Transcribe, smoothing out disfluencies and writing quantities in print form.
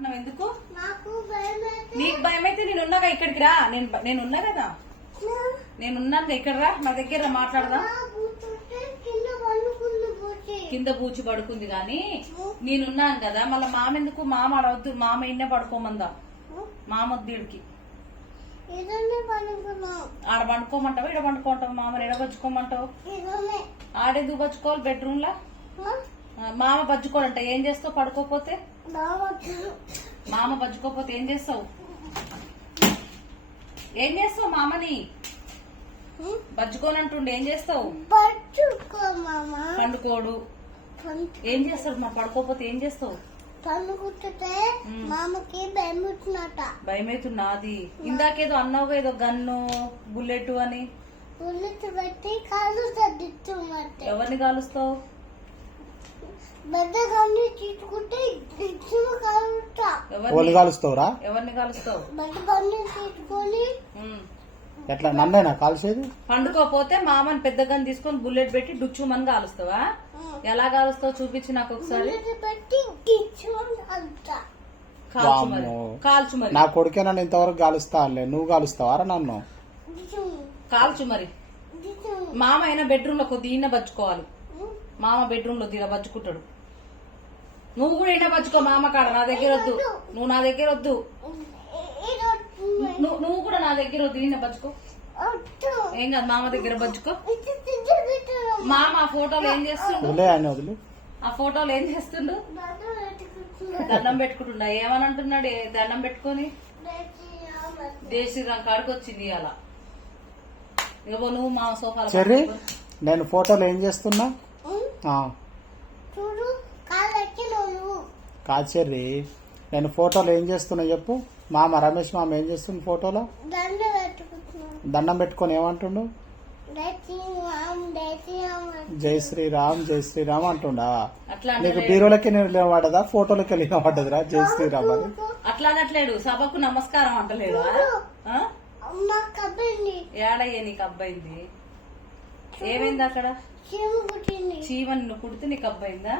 అంటున్నావు ఎందుకు? నీకు భయం అయితే నేనున్నాగా, ఇక్కడికి రా. నేనున్నా కదా, నేనున్నాను. ఇక్కడ రా, నా దగ్గర మాట్లాడదా. కింద బూచి పడుకుంది గాని నేనున్నాను కదా. మళ్ళీ మామ ఎందుకు? మామ అడవద్దు, మామ ఇన్నే పడుకోమందా. మామ వద్దుడికి ఆడ పండుకోమంటావు, ఇడ పండుకోమంటావు. మామని ఎడ పచ్చుకోమంటావు? ఆడెందుకు పచ్చుకోవాలి బెడ్రూమ్ లా? మామ పచ్చుకోవాలంట. ఏం చేస్తావు పడుకోపోతే? మామ పచ్చుకోపోతే ఏం చేస్తావు? ఏం చేస్తావు? మామని పచ్చుకోనంటుండే ఏం చేస్తావు? పండుకోడు. ఏం చేస్తాడు? మా పడుకోపోతే ఏం చేస్తావు? మామకి భయమవుతున్నది. ఇందాకేదో అన్నావు, ఏదో గన్ను బుల్లెట్ అని. బుల్లెట్ పెట్టి కాలుస్తుంది. ఎవరిని కాలుస్తావు? పెద్ద గన్ను తీసుకుంటే ఎవరిని కాలుస్తావురా? ఎవరిని కాలుస్తావు? పెద్ద గన్ను తీసుకొని ఎట్లా నన్నేనా కాల్చేది? పండుకోపోతే మామని పెద్ద గన్ తీసుకొని బుల్లెట్ పెట్టి డుచ్చుమని కాలుస్తావా? ఎలా కాలుస్తావు చూపించి నాకు ఒకసారి. కాల్చు మరి. నా కొడుకే నన్ను ఇంతవరకు కాలుస్తా. నువ్వు కాలుస్తావారా నన్ను? కాల్చు మరి. మామ అయినా బెడ్రూమ్ లో కొద్ది ఈయన బచ్చుకోవాలి. మామ బెడ్రూమ్ లో తీర బచ్చుకుంటాడు. నువ్వు కూడా ఈయన బచ్చుకో మామ కాడ. నా దగ్గర వద్దు, నువ్వు నా దగ్గర వద్దు. నువ్వు కూడా నా దగ్గర వద్దు, ఈయన బచ్చుకో. ఏం కాదు, మామ దగ్గర బచ్చుకో. మామ ఆ ఫోటోలు ఏం చేస్తుండు? ఆ ఫోటోలు ఏం చేస్తుండు? దండం పెట్టుకుంటున్నా. ఏమని అంటున్నాడు? దండం పెట్టుకొని జై శ్రీరామ్ కాడికి వచ్చింది అలా. ఇగో నువ్వు మా సోఫా. చెర్రీ, నేను ఫోటోలు ఏం చేస్తున్నా? కాదు చెర్రీ, నేను ఫోటోలు ఏం చేస్తున్నా చెప్పు. మామ రమేష్ మామ ఏం చేస్తుంది ఫోటోలో? దండం పెట్టుకొని ఏమంటుండు? జై శ్రీరామ్ జై శ్రీరామ్ అంటుండా? నీకు బీరోలకి నిలబడ్డదా, ఫోటోలకి నిలబడ్డదిరా జై శ్రీరామ్ అని? అట్లా అనట్లేడు. సభకు నమస్కారం అంటలేడు. ఏడయ్యే నీకు అబ్బాయింది? ఏమైంది అక్కడ? చీమని నువ్వు కుడితే నీకు అబ్బాయిందా?